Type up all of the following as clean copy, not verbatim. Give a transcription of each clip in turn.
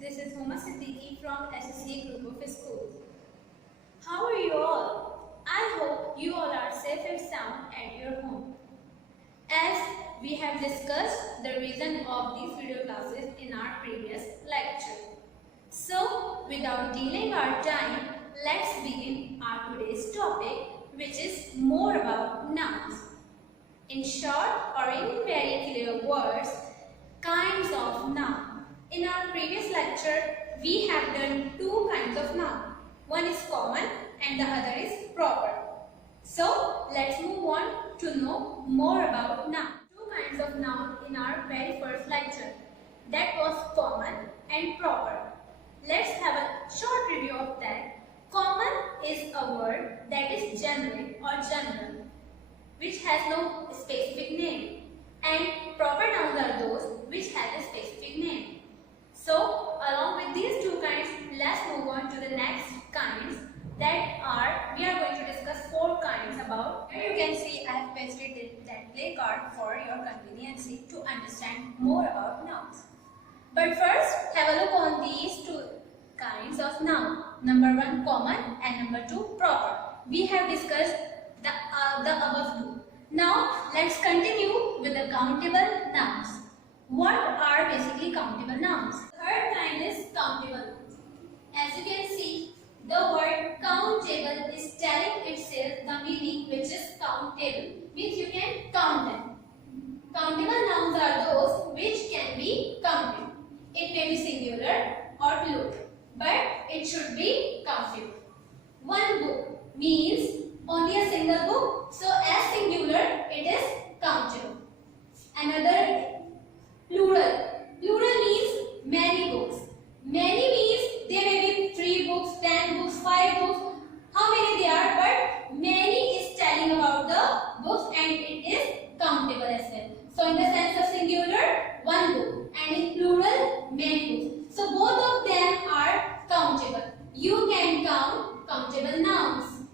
This is from SSCA group of schools. How are you all? I hope you all are safe and sound at your home. As we have discussed the reason of these video classes in our previous lecture. So, without delaying our time, let's begin our today's topic, which is more about nouns. In short or in very clear words, kinds of noun. In our previous lecture, we have done two kinds of noun. One is common and the other is proper. So, let's move on to know more about noun. Two kinds of noun in our very first lecture. That was common and proper. Let's have a short review of that. Common is a word that is generic or general, which has no specific name, and proper nouns are those which have a specific name. So, along with these two kinds, let's move on to the next kinds we are going to discuss four kinds about. Here you can see I have pasted that play card for your convenience to understand more about nouns. But first, have a look on these two kinds of noun. Number one, common, and number two, proper. We have discussed the above two. Now, let's continue with the countable nouns. What are basically countable nouns? The third kind is countable. As you can see, the word countable is telling itself the meaning which is countable, means you can count them. Countable nouns are those which can be counted. It may be singular or plural, but it should be countable. One book means only a single book, so as singular it is countable. Another, plural. Plural means many books. Many means there may be 3 books, 10 books, 5 books, how many there are, but many is telling about the books and it is countable as well. So in the sense of singular, one book, and in plural, many books. So both of them are countable. You can count countable nouns.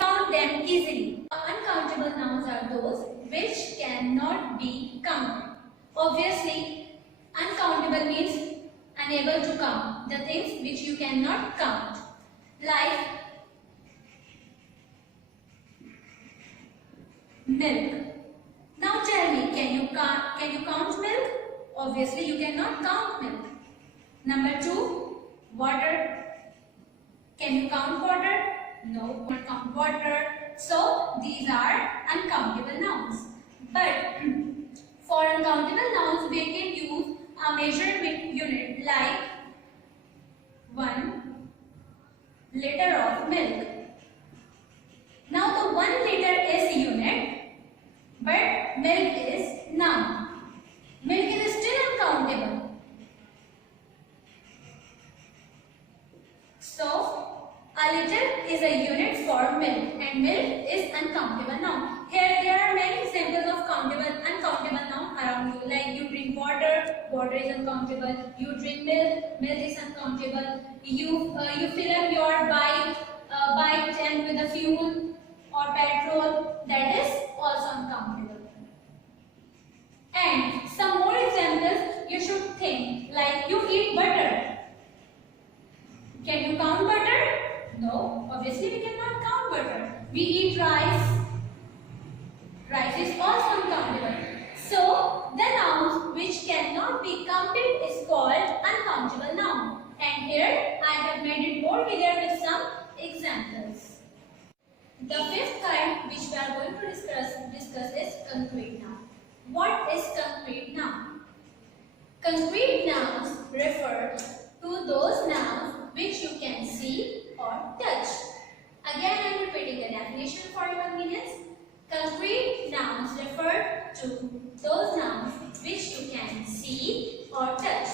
Count them easily. Uncountable nouns are those which cannot be counted. Obviously, uncountable means unable to count, the things which you cannot count. Like milk. Now tell me, can you count milk? Obviously, you cannot count milk. Number 2, water. Can you count water? No, you cannot count water. So, these are uncountable nouns. But for uncountable nouns, we can use a measurement unit like 1 liter of milk. Now, the 1 liter is unit, but milk is noun. Milk is still uncountable. So, a liter is a unit for milk and milk is uncountable noun. Here there are many examples of uncountable noun around you. Like you drink water, water is uncountable. You drink milk, milk is uncountable. You fill up your bike tank with a fuel or petrol, that is also uncountable. And some more examples you should think, like you eat butter. Can you count butter? No, obviously we cannot count butter. We eat rice. Rice is also uncountable. So, the nouns which cannot be counted is called uncountable noun. And here I have made it more clear with some examples. The fifth kind which we are going to discuss is concrete noun. What is concrete noun? Concrete nouns refer to those nouns which you can see or touch. Again, I am repeating the definition for your convenience. Concrete nouns refer to those nouns which you can see or touch.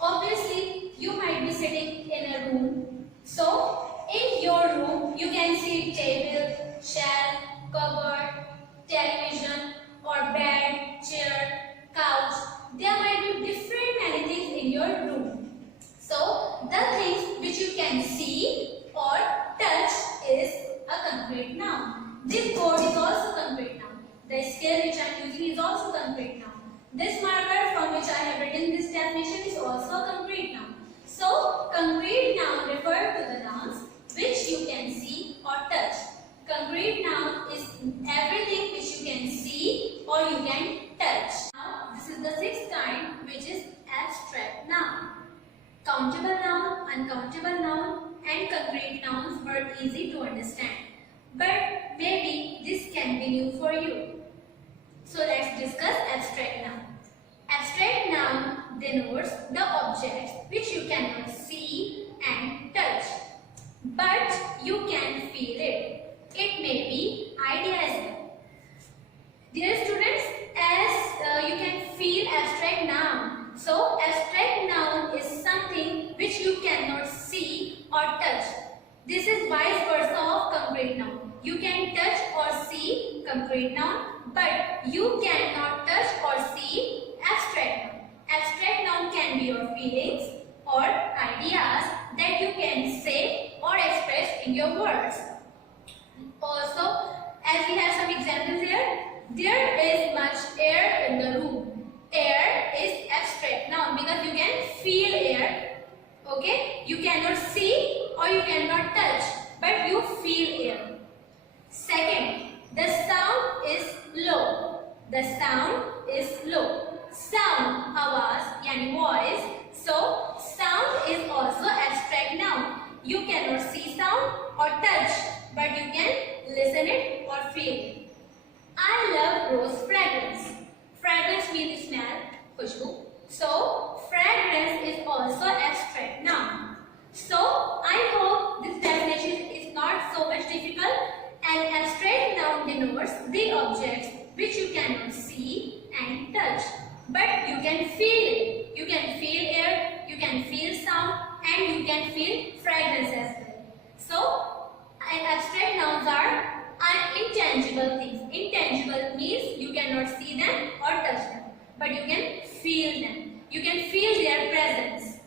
Obviously, you might be sitting in a room. So, in your room, you can see table, shelf, cupboard, television, or bed, chair, couch. There might be different many things in your room. So, the things which you can see or touch is a concrete noun. This board is also concrete noun. The scale which I am using is also concrete noun. This marker from which I have written this definition is also a concrete noun. So, Countable noun, uncountable noun and concrete nouns were easy to understand. But maybe this can be new for you. So let's discuss abstract noun. Abstract noun denotes the objects which you cannot see and touch, but you can feel it. It may be idea as well. Dear students, as you can feel abstract noun. So abstract noun is something which you cannot see or touch. This is vice versa of concrete noun. You can touch or see concrete noun, but you cannot touch or see abstract noun. Abstract noun can be your feelings or ideas that you can say or express in your words. Also, as we have some examples here, there is much air in the room. Air is abstract noun because you can feel air. Okay, you cannot see or you cannot touch, but you feel air. Second, the sound is low. The sound is low. Sound, आवाज यानी voice. So sound is also abstract noun. You cannot see sound or touch, but you can listen it or feel it. I love rose fragrance. Fragrance means smell, Khushboo. So fragrance is also abstract noun. So I hope this definition is not so much difficult. An abstract noun denotes the objects which you cannot see and touch, but you can feel it. You can feel air, you can feel sound, and you can feel fragrance as well. So, abstract nouns are intangible things. Intangible means you cannot see them or touch them, but you can feel them. You can feel their presence.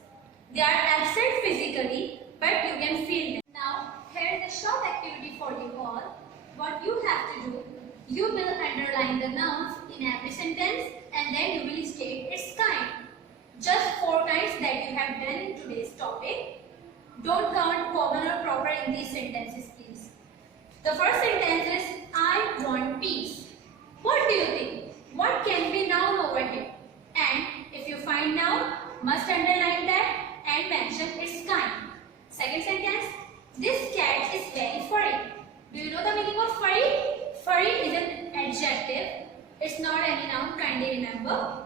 They are absent physically, but you can feel them. Now, here is a short activity for you all. What you have to do, you will underline the nouns in every sentence and then you will state its kind. Just 4 kinds that you have done in today's topic. Don't count common or proper in these sentences, please. The first sentence is, I want peace. What do you think? What can be noun over here? And if you find noun, must underline that and mention its kind. Second sentence, this cat is very furry. Do you know the meaning of furry? Furry is an adjective. It's not any noun, kindly remember.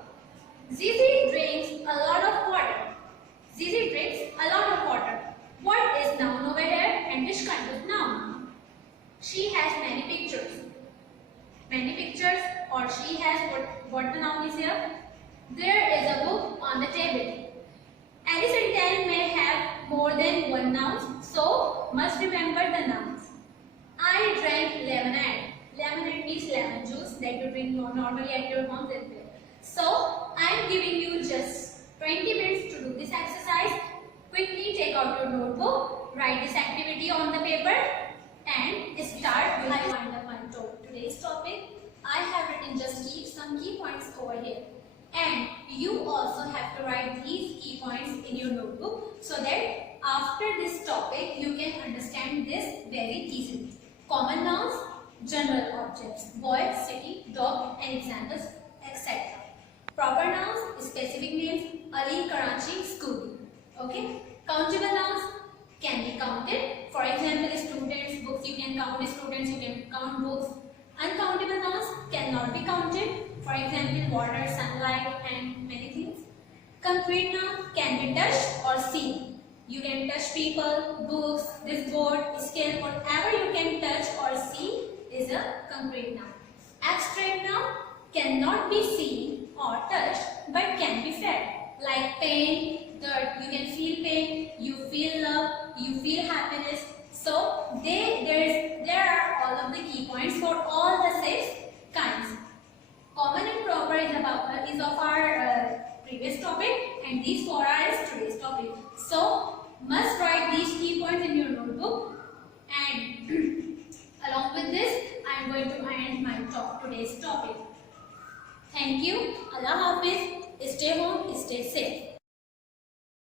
Zizi drinks a lot of water. Zizi drinks a lot of water. What is noun over here and which kind of noun? She has many pictures. Many pictures, or she has what the noun is here? There is a book on the table. Any sentence may have more than one noun, so must remember the nouns. I drank lemonade. Lemonade means lemon juice that you drink normally at your home. So I am giving you just 20 minutes to do this exercise. Quickly take out your notebook, write this activity on the paper, and start with today's topic. I have written just some key points over here. And you also have to write these key points in your notebook so that after this topic you can understand this very easily. Common nouns, general objects, boy, city, dog, and examples, etc. Proper nouns, specific names, Ali, Karachi, school. Okay. Countable nouns can be counted. For example, students, books, you can count students, you can count books. Uncountable nouns cannot be counted. For example, water, sunlight, and many things. Concrete noun can be touched or seen. You can touch people, books, this board, scale, whatever you can touch or see is a concrete noun. Abstract noun cannot be seen or touched but can be felt. Like pain, dirt, you can feel pain, you feel love, you feel happiness. So there are all of the key points for all the 6 kinds. Common and proper is of our previous topic, and these 4 are today's topic. So must write these key points in your notebook, and along with this I am going to end my today's topic. Thank you.